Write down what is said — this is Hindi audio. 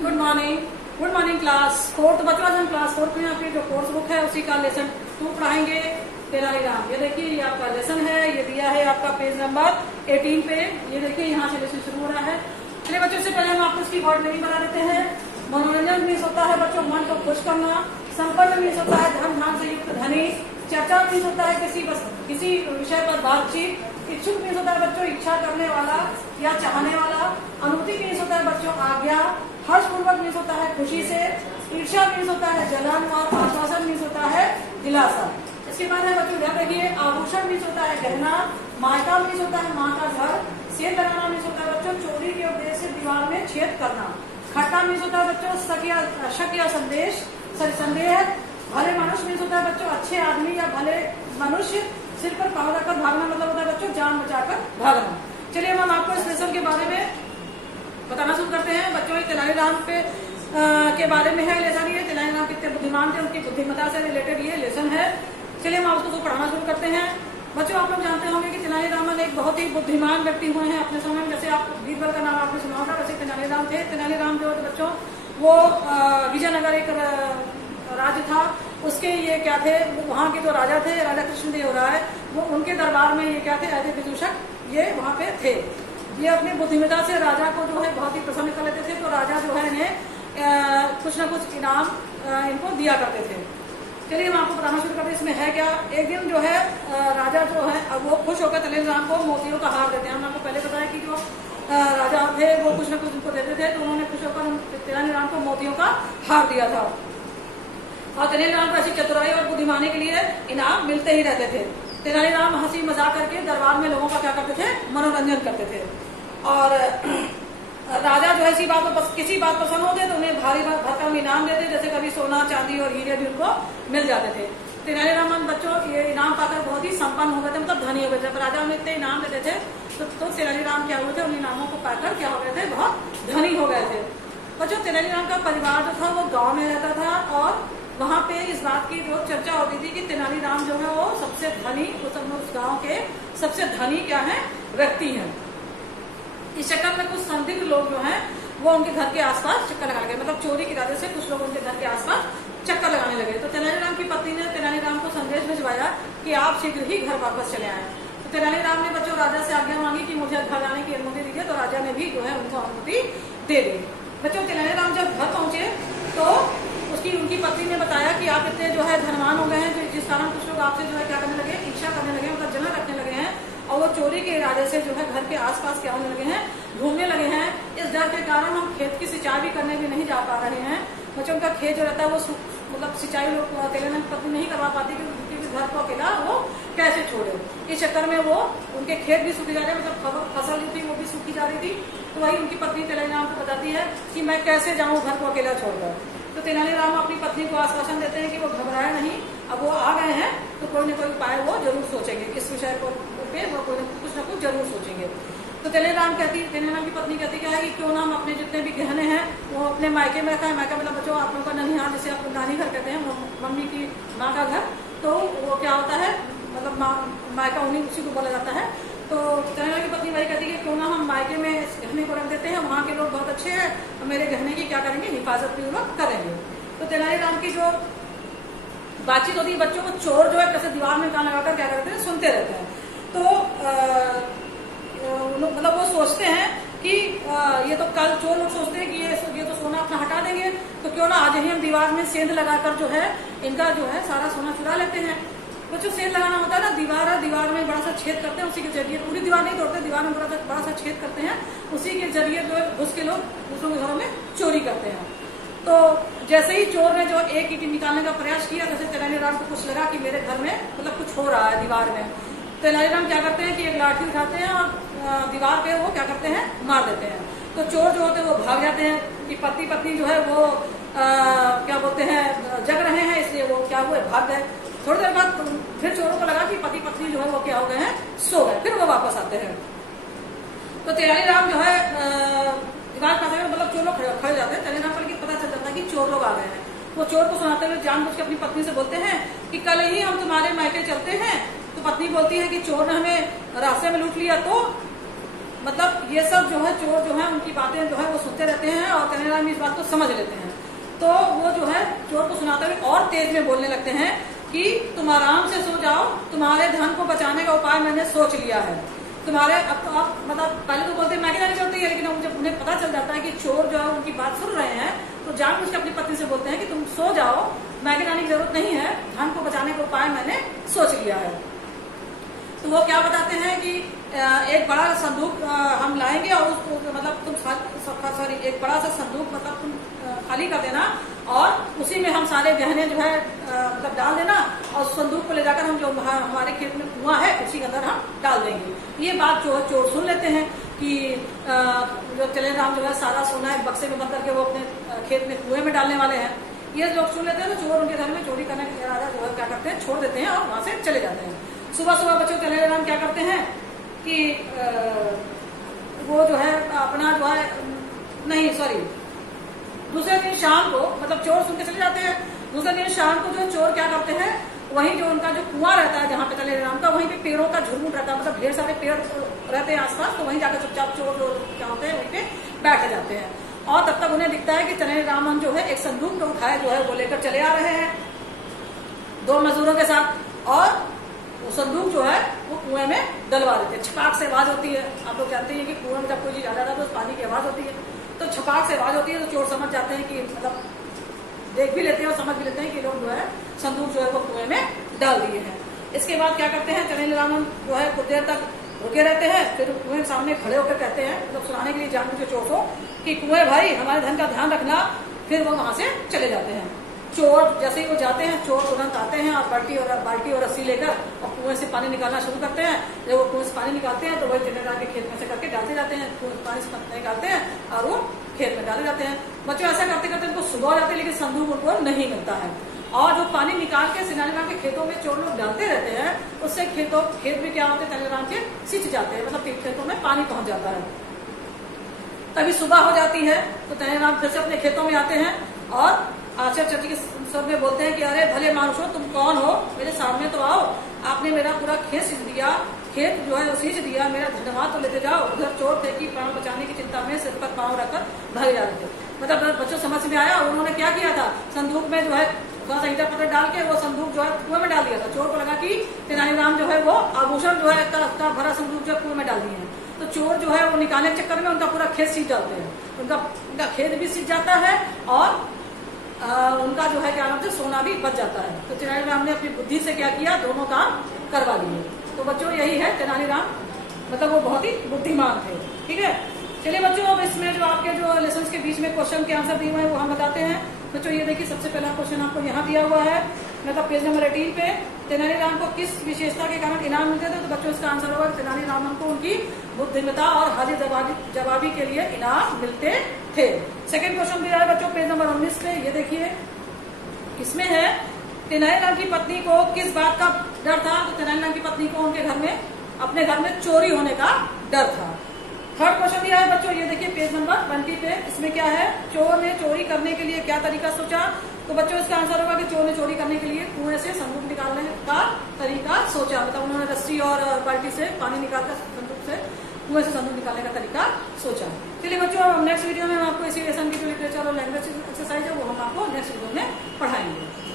Good morning class fourth. बच्चों आज हम क्लास फोर्थ में आपकी जो कोर्स बुक है उसी का लेसन 2 पढ़ाएंगे। तेनालीराम, ये देखिए ये आपका लेसन है, ये दिया है आपका पेज नंबर 18 पे। ये देखिए यहाँ से लेसन शुरू हो रहा है। चलिए बच्चों से पहले हम आपको इसकी वर्ड नहीं बना देते हैं। मनोरंजन मीन्स होता है बच्चों मन को खुश करना। संपन्न मीन्स होता है धन धान से युक्त धनी। चर्चा मीन्स होता है किसी विषय पर बातचीत। इच्छुक मीन्स होता है बच्चों इच्छा करने वाला या चाहने वाला। अनुमति मीन्स होता है बच्चों आज्ञा। हर्षपूर्वक मीन्स होता है खुशी से। ईर्ष्या मीन्स होता है जलन और आश्वासन मीन्स होता है दिलासा। इसके बाद है बच्चों ध्यान रखिए, आभूषण मीन्स होता है गहना। मायका मीन्स होता है माँ का घर। सेंध लगाना मीन्स होता है बच्चों चोरी के उद्देश्य से दीवार में छेद करना। खट्टा मीन्स होता है बच्चों शक या संदेह। भले मनुष्य मीन्स होता है बच्चों अच्छे आदमी या भले मनुष्य। सिर पर पाँव रखकर भागना मतलब होता है बच्चों जान बचाकर भागना। चलिए हम आपको इस लेसन के बारे में बताना शुरू करते हैं। बच्चों ये तेनालीराम के बारे में है लेसन। ये तेनालीराम कितने बुद्धिमान थे, उनकी बुद्धिमत्ता से रिलेटेड ये लेसन है। चलिए हम आपको पढ़ाना शुरू करते हैं। बच्चों आप लोग जानते होंगे कि तेनालीराम एक बहुत ही बुद्धिमान व्यक्ति हुए हैं अपने समय में। जैसे आप बीरबल का नाम आपने सुना होगा, वैसे तेनालीराम थे। तेनालीराम जो थे बच्चों वो विजयनगर एक राज्य था, उसके ये क्या थे, वहाँ के जो राजा थे, राजा कृष्णदेव राय, वो उनके दरबार में ये क्या थे, एज ए विदूषक ये वहाँ पे थे। ये अपनी बुद्धिमत्ता से राजा को जो है बहुत ही प्रसन्न कर लेते थे। तो राजा जो है इन्हें कुछ न कुछ इनाम इनको दिया करते थे। चलिए हम आपको बताना शुरू करते हैं इसमें है क्या। एक दिन जो है राजा जो है अब वो खुश होकर तेनालीराम को मोतियों का हार देते हैं। हमने आपको पहले बताया कि जो राजा थे वो कुछ न कुछ उनको देते थे, तो उन्होंने खुश होकर तेनालीराम को मोतियों का हार दिया था। और तेनालीराम को ऐसी चतुराई और बुद्धिमानी के लिए इनाम मिलते ही रहते थे। तेनालीराम हंसी मजाक करके दरबार में लोगों का क्या करते थे, मनोरंजन करते थे। और राजा जो है किसी बात पसंद होते तो उन्हें भारी भरकम इनाम देते, जैसे कभी सोना चांदी और हीरे भी उनको मिल जाते थे। तेनालीराम बच्चों ये इनाम पाकर बहुत ही संपन्न हो गए थे, मतलब धनी हो गए थे। जब राजा उन्हें इतने इनाम देते थे तो तेनालीराम क्या हुए थे, उन इनामों को पाकर क्या हो गए थे, बहुत धनी हो गए थे। बच्चों तेनालीराम का परिवार जो था वो गाँव में रहता था और वहाँ पे इस बात की जो चर्चा होती थी कि तेनालीराम जो है वो सबसे धनी, उस गांव के सबसे धनी क्या है, व्यक्ति हैं। इस चक्कर में कुछ संदिग्ध लोग जो हैं वो उनके घर के आसपास चक्कर लगाने लगे, मतलब चोरी के इरादे से कुछ लोग उनके घर के आसपास चक्कर लगाने लगे। तो तेनालीराम की पत्नी ने तेनालीराम को संदेश भिजवाया कि आप शीघ्र ही घर वापस चले आए। तो तेनालीराम ने बच्चों राजा से आज्ञा मांगी कि मुझे घर आने की अनुमति दीजिए। तो राजा ने भी जो है उनको अनुमति दे दी। बच्चों तेनालीराम जब घर पहुंचे तो उनकी पत्नी ने बताया कि आप इतने जो है धनवान हो गए हैं, जिस कारण कुछ लोग आपसे जो है क्या करने लगे, ईर्ष्या करने लगे, मतलब जलन रखने लगे हैं। और वो चोरी के इरादे से जो है घर के आसपास क्या होने लगे हैं, घूमने लगे हैं। इस डर के कारण हम खेत की सिंचाई भी करने भी नहीं जा पा रहे हैं। बच्चों उनका खेत जो रहता है वो मतलब सिंचाई लोग तेनालीराम की पत्नी नहीं करवा पाती क्योंकि घर को अकेला वो कैसे छोड़े। इस चक्कर में वो उनके खेत भी सूखे जा रहे हैं, मतलब फसल जो थी वो भी सूखी जा रही थी। तो वही उनकी पत्नी तेनालीराम को बताती है कि मैं कैसे जाऊँ घर को अकेला छोड़कर। तो तेनालीराम अपनी पत्नी को आश्वासन देते हैं कि वो घबराए नहीं, अब वो आ गए हैं तो कोई न कोई उपाय वो जरूर सोचेंगे, इस विषय को पे वो कुछ न कुछ जरूर सोचेंगे। तो तेनालीराम की पत्नी कहती क्या है कि क्यों ना हम अपने जितने भी गहने हैं वो अपने मायके में रखा है। मायका मतलब बच्चों आप लोगों का ननिहाल, जिसे आप नानी घर कहते हैं, मम्मी की माँ का घर। तो वो क्या होता है, मतलब मायका उसी को बोला जाता है। तो तेनालीराम की पत्नी वही कहती है कि क्यों ना हम मायके में इस गहने को रख देते हैं, वहाँ के लोग बहुत अच्छे हैं, मेरे गहने की क्या करेंगे, हिफाजत पूर्वक करेंगे। तो तेनालीराम की जो बातचीत होती है बच्चों को चोर जो है कैसे दीवार में कान लगाकर क्या करते हैं, सुनते रहते हैं। तो मतलब वो सोचते हैं कि ये तो कल चोर लोग सोचते हैं कि ये तो सोना अपना हटा देंगे, तो क्यों ना आज ही हम दीवार में सेंध लगाकर जो है इनका जो है सारा सोना चुरा लेते हैं। बच्चों सेंध लगाना होता है ना, दीवार में बड़ा सा छेद करते हैं, उसी के जरिए, पूरी दीवार नहीं तोड़ते, दीवार में बड़ा सा छेद करते हैं, उसी के जरिए जो घुस के लोग दूसरों के घरों में चोरी करते हैं। तो जैसे ही चोर ने जो एक ईंट निकालने का प्रयास किया, जैसे तेनालीराम को कुछ लगा कि मेरे घर में मतलब कुछ हो रहा है दीवार में, तेनालीराम क्या करते हैं कि एक लाठी उठाते हैं और दीवार पे वो क्या करते हैं, मार देते हैं। तो चोर जो होते हैं वो भाग जाते हैं कि पति जो है वो क्या बोलते हैं, जग रहे हैं, इसलिए वो क्या हुए, भाग गए। थोड़ी देर बाद फिर चोरों को लगा कि पति पत्नी जो है वो क्या हो गए हैं, सो गए, फिर वो वापस आते हैं। तो तेनालीराम जो है दीवार खाते में मतलब चोर लोग खड़े जाते हैं। तेनालीराम को लेकिन पता चल जाता है कि चोर लोग आ गए हैं। वो चोर को सुनाते हुए जानबूझ के अपनी पत्नी से बोलते हैं कि कल ही हम तुम्हारे मायके चलते हैं। तो पत्नी बोलती है कि चोर ने हमें रास्ते में लूट लिया, तो मतलब ये सब जो है चोर जो है उनकी बातें जो है वो सुनते रहते हैं और तेनालीराम इस बात को समझ लेते हैं। तो वो जो है चोर को सुनाते हुए और तेज में बोलने लगते हैं कि तुम आराम से सो जाओ, तुम्हारे धन को बचाने का उपाय मैंने सोच लिया है। तुम्हारे अब तो आप मतलब पहले तो बोलते मैगी रानी चलती है, लेकिन जब उन्हें पता चल जाता है कि चोर जो है उनकी बात सुन रहे हैं तो जानबूझ के अपनी पत्नी से बोलते हैं कि तुम सो जाओ, मैगी रानी की जरूरत नहीं है, धन को बचाने का उपाय मैंने सोच लिया है। तो वो क्या बताते हैं कि एक बड़ा संदूक हम लाएंगे और उसको मतलब तुम सॉरी एक बड़ा सा संदूक मतलब तुम खाली कर देना और उसी में हम सारे गहने जो है मतलब डाल देना और उस संदूक को ले जाकर हम जो हमारे खेत में कुआं है उसी के अंदर हम डाल देंगे। ये बात जो चोर सुन लेते हैं कि जो तेनालीराम जो है सारा सोना एक बक्से में बंद करके वो अपने खेत में कुएं में डालने वाले हैं। ये लोग सुन लेते हैं तो चोर उनके घर में चोरी करने का इरादा जो है क्या करते हैं, छोड़ देते हैं और वहां से चले जाते हैं। सुबह सुबह बच्चों तेनालीराम क्या करते हैं कि वो जो है अपना जो है नहीं सॉरी दूसरे दिन शाम को मतलब चोर सुन के चले जाते हैं। दूसरे दिन शाम को जो चोर क्या करते हैं वहीं जो उनका जो कुआं रहता है जहाँ पे तेनालीराम का वहीं पे पेड़ों का झुरमुट रहता है, मतलब ढेर सारे पेड़ रहते हैं आसपास, तो वहीं जाकर चुपचाप चोर जो क्या होते हैं वहीं पे बैठ जाते हैं। और तब तक उन्हें दिखता है कि तेनालीराम जो है एक संदूक को उठाए जो है वो लेकर चले आ रहे हैं 2 मजदूरों के साथ और वो संदूक जो है वो कुएं में डलवा देते हैं। छपाक से आवाज होती है, आप लोग जानते हैं कि कुएं में जब कोई चीज आ जाता है तो पानी की आवाज होती है, तो छपाक से आवाज होती है तो चोर समझ जाते हैं कि मतलब देख भी लेते हैं और समझ भी लेते हैं कि लोग जो है संदूक जो है वो कुएं में डाल दिए हैं। इसके बाद क्या करते हैं तेनालीराम जो है कुछ देर तक रुके रहते हैं, फिर कुएं के सामने खड़े होकर कहते हैं मतलब सुनाने के लिए जानबूझ के चोर को कि कुएं भाई हमारे धन का ध्यान रखना। फिर वो वहां से चले जाते हैं। चोर जैसे ही वो जाते हैं चोर तुरंत आते हैं और बाल्टी और रस्सी लेकर और कुएं से पानी निकालना शुरू करते हैं। जब वो कुएं से पानी निकालते हैं तो वही तेनालीराम के खेत में से करके डालते जाते हैं, कुएं से पानी से निकालते हैं और वो खेत में डाले जाते हैं। बच्चों ऐसा करते करते उनको सुबह हो जाती है लेकिन संदूक उनको नहीं मिलता है और जो पानी निकाल के तेनालीराम के खेतों में चोर लोग डालते रहते हैं उससे खेत भी क्या होते हैं तेनालीराम के सिंच जाते हैं, मतलब खेतों में पानी पहुंच जाता है। तभी सुबह हो जाती है तो तेनालीराम फिर से अपने खेतों में आते हैं और आचार्य चर्चा के सब में बोलते हैं कि अरे भले मानुषो तुम कौन हो, मेरे सामने तो आओ, आपने मेरा पूरा खेत सींच दिया, खेत जो है सींच दिया, मेरा धन्यवाद तो लेते जाओ। उधर चोर थे कि प्राण बचाने की चिंता में सिर पर पांव रखकर भाग जा रहे थे। मतलब बच्चों समझ में आया उन्होंने क्या किया था, संदूक में जो है थोड़ा सा ईटा पत्थर डाल के वो संदूक जो है कुएं में डाल दिया था। चोर को लगा कि तेनालीराम जो है वो आभूषण जो है भरा संदूक जो कुएं में डाल दिए हैं, तो चोर जो है वो निकालने के चक्कर में उनका पूरा खेत सींच डालते हैं, उनका खेत भी सींच जाता है और उनका जो है क्या नाम से सोना भी बच जाता है। तो तेनालीराम ने अपनी बुद्धि से क्या किया, दोनों काम करवा लिए। तो बच्चों यही है तेनालीराम, मतलब वो बहुत ही बुद्धिमान थे। ठीक है, चलिए बच्चों अब इसमें जो आपके जो लेसन के बीच में क्वेश्चन के आंसर दिए हुए हैं वो हम बताते हैं। बच्चों ये देखिए सबसे पहला क्वेश्चन आपको यहाँ दिया हुआ है, मतलब पेज नंबर 18 पे, तेनालीराम को किस विशेषता के कारण इनाम मिलते थे? तो बच्चों इसका आंसर होगा तेनालीराम को उनकी बुद्धिमत्ता और हाजिर जवाबी के लिए इनाम मिलते थे। सेकंड क्वेश्चन दिया है बच्चों पेज नंबर 19 पे, ये देखिए किसमें है, तेनालीराम की पत्नी को किस बात का डर था? तो तेनालीराम की पत्नी को उनके घर में अपने घर में चोरी होने का डर था। थर्ड क्वेश्चन दिया है बच्चों, ये देखिए पेज नंबर 20 पे, इसमें क्या है, चोर ने चोरी करने के लिए क्या तरीका सोचा? तो बच्चों इसका आंसर होगा कि चोर ने चोरी करने के लिए कुएं से संदूक निकालने का तरीका सोचा, मतलब उन्होंने रस्सी और बाल्टी से पानी निकालकर संदूक से कुएं से संदूक निकालने का तरीका सोचा। चलिए बच्चों अब नेक्स्ट वीडियो में हम आपको इसी लेसन की जो लिटरेचर और लैंग्वेज एक्सरसाइज है वो हम आपको नेक्स्ट वीडियो में पढ़ाएंगे।